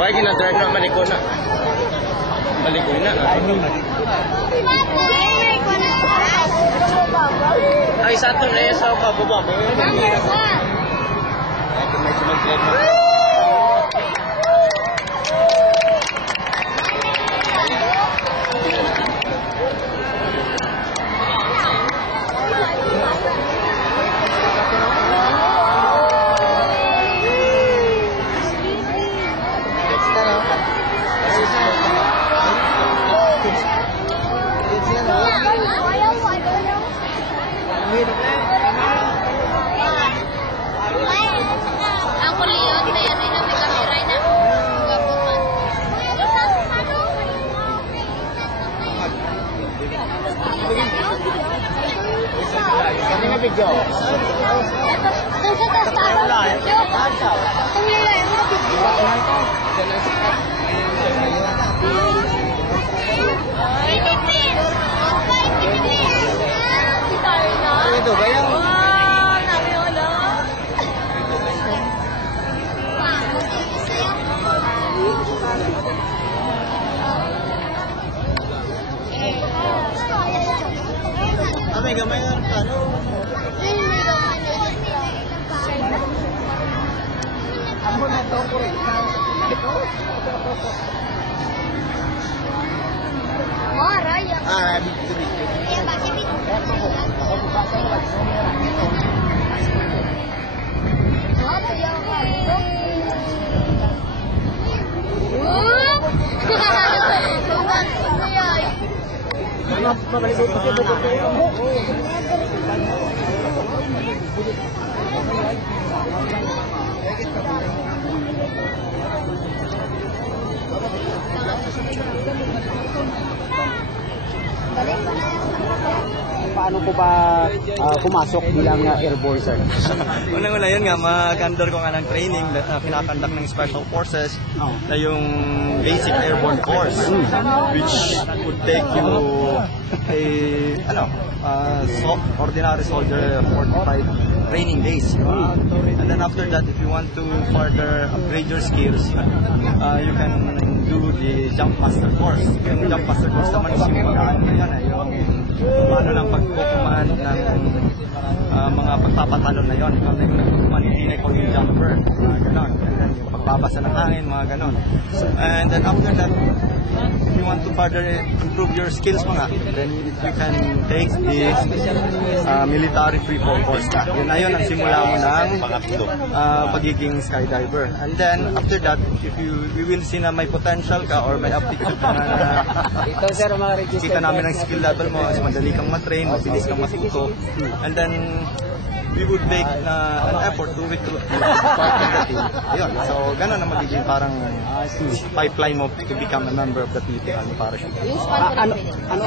Why gina-turn na maliko na? Maliko na. Ay, satu na yan sa bababa. Ako liyon na yan, may kamera na. Kami na video. Ito ba yan? May gamay na ano? Ako na to ko rin. Oh, raya. Dito. Eh, bakit dito? Paano po ba pumasok bilang airborne, sir? Unang-una yun nga, mag-under ko nga ng training, kinakandak ng special forces na yung basic airborne course, which would take you ordinary soldier 45 training days. And then after that, if you want to further upgrade your skills, you can do the jump master course. Yung jump master course naman is yung yung paano lang pagkukumaan ng mga pagpapatalon na yun. Ikaw na yung nagkukumaan, hindi na ikaw yung jumper. Ganon. And then yung pagbabasa ng hangin, mga ganon. And then after that, if you want to further improve your skills then you can take this military free fall course ka. Yun na yun ang simula mo ng pagiging skydiver. And then after that, if we will see na may potential ka or may aptitude ka na kita namin ang skill level mo, as madali kang matrain, mabilis kang matuto. And then we would make an effort to recruit you part of the team. Ayun. So, gano'n na magiging parang pipeline mo to become a member of the Philippine Army Parachute. Ano?